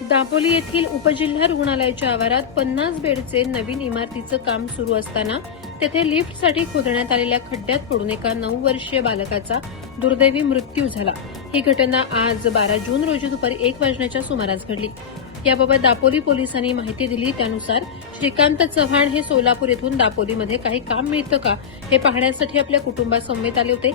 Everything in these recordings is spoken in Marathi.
दापोली येथील उपजिल्हा रुग्णालयाच्या आवारात पन्नास बेडचे नवीन इमारतीचं काम सुरू असताना तेथे लिफ्टसाठी खोदण्यात आलेल्या खड्ड्यात पडून एका नऊ वर्षीय बालकाचा दुर्दैवी मृत्यू झाला. ही घटना आज बारा जून रोजी दुपारी एक वाजण्याच्या सुमारास घडली. याबाबत दापोली पोलिसांनी माहिती दिली. त्यानुसार श्रीकांत चव्हाण हे सोलापूर येथून दापोलीमध्ये काही काम मिळतं का हे पाहण्यासाठी आपल्या कुटुंबासमवेत आले होते.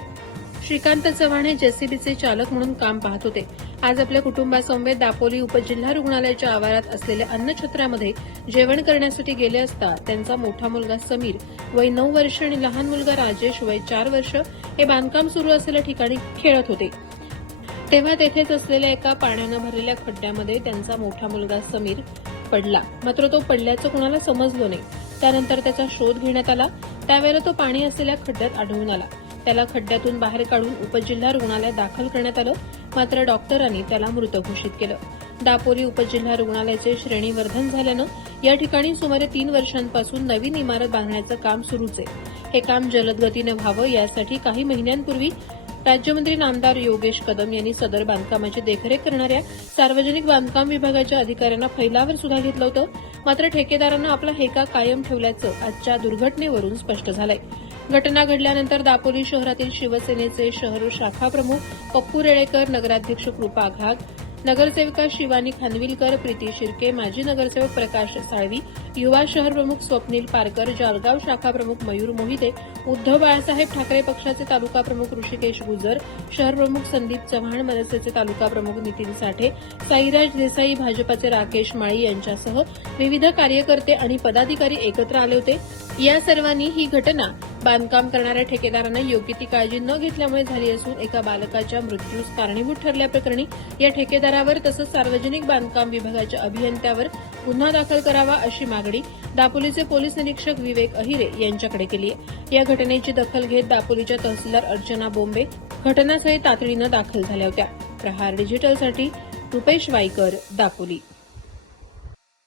श्रीकांत चव्हाण हे जेसीबीचे चालक म्हणून काम पाहत होते. आज आपल्या कुटुंबासमवेत दापोली उपजिल्हा रुग्णालयाच्या आवारात असलेल्या अन्नछत्रामध्ये जेवण करण्यासाठी गेले असता त्यांचा मोठा मुलगा समीर वय नऊ वर्ष आणि लहान मुलगा राजेश वय चार वर्ष हे बांधकाम सुरू असलेल्या ठिकाणी खेळत होते. तेव्हा तेथेच असलेल्या एका पाण्यानं भरलेल्या खड्ड्यामध्ये त्यांचा मोठा मुलगा समीर पडला. मात्र तो पडल्याचं कुणाला समजलं नाही. त्यानंतर त्याचा शोध घेण्यात आला. त्यावेळेला तो पाणी असलेल्या खड्ड्यात आढळून आला. त्याला खड्ड्यातून बाहेर काढून उपजिल्हा रुग्णालयात दाखल करण्यात आलं. मात्र डॉक्टरांनी त्याला मृत घोषित केलं. दापोली उपजिल्हा रुग्णालयाचे श्रेणीवर्धन झाल्यानं या ठिकाणी सुमारे तीन वर्षांपासून नवीन इमारत बांधण्याचं काम सुरूच आहे. हे काम जलद गतीनं व्हावं यासाठी काही महिन्यांपूर्वी राज्यमंत्री नामदार योगेश कदम यांनी सदर बांधकामाची देखरेख करणाऱ्या सार्वजनिक बांधकाम विभागाच्या अधिकाऱ्यांना फैलावर सुद्धा घेतलं होतं. मात्र ठेकेदारांना आपला हेका कायम ठेवल्याचं आजच्या दुर्घटनेवरून स्पष्ट झालंय. घटना घडल्यानंतर दापोली शहरातील शिवसेनेचे शहर शाखा प्रमुख पप्पू रेळेकर नगराध्यक्ष कृपा घाग नगरसेविका शिवानी खानविलकर प्रीती शिर्के माजी नगरसेवक प्रकाश साळवी युवा शहर प्रमुख स्वप्नील पारकर जालगाव शाखा प्रमुख मयूर मोहिते उद्धव बाळासाहेब ठाकरे पक्षाचे तालुका प्रमुख ऋषिकेश गुजर शहर प्रमुख संदीप चव्हाण मनसेचे तालुका प्रमुख नितीन साठे साईराज देसाई भाजपाचे राकेश माळी यांच्यासह विविध कार्यकर्ते आणि पदाधिकारी एकत्र आले होते. या सर्वांनी ही घटना बांधकाम करणाऱ्या ठेकेदारांना योग्य ती काळजी न घेतल्यामुळे झाली असून एका बालकाच्या मृत्यूस कारणीभूत ठरल्याप्रकरणी या ठेकेदारावर तसंच सार्वजनिक बांधकाम विभागाच्या अभियंत्यावर गुन्हा दाखल करावा अशी मागणी दापोलीचे पोलीस निरीक्षक विवेक अहिरे यांच्याकडे केली आहे. या घटनेची दखल घेत दापोलीच्या तहसीलदार अर्चना बोंबे घटनास्थळी तातडीनं दाखल झाल्या होत्या. प्रहार डिजिटलसाठी रुपेश वाईकर दापोली.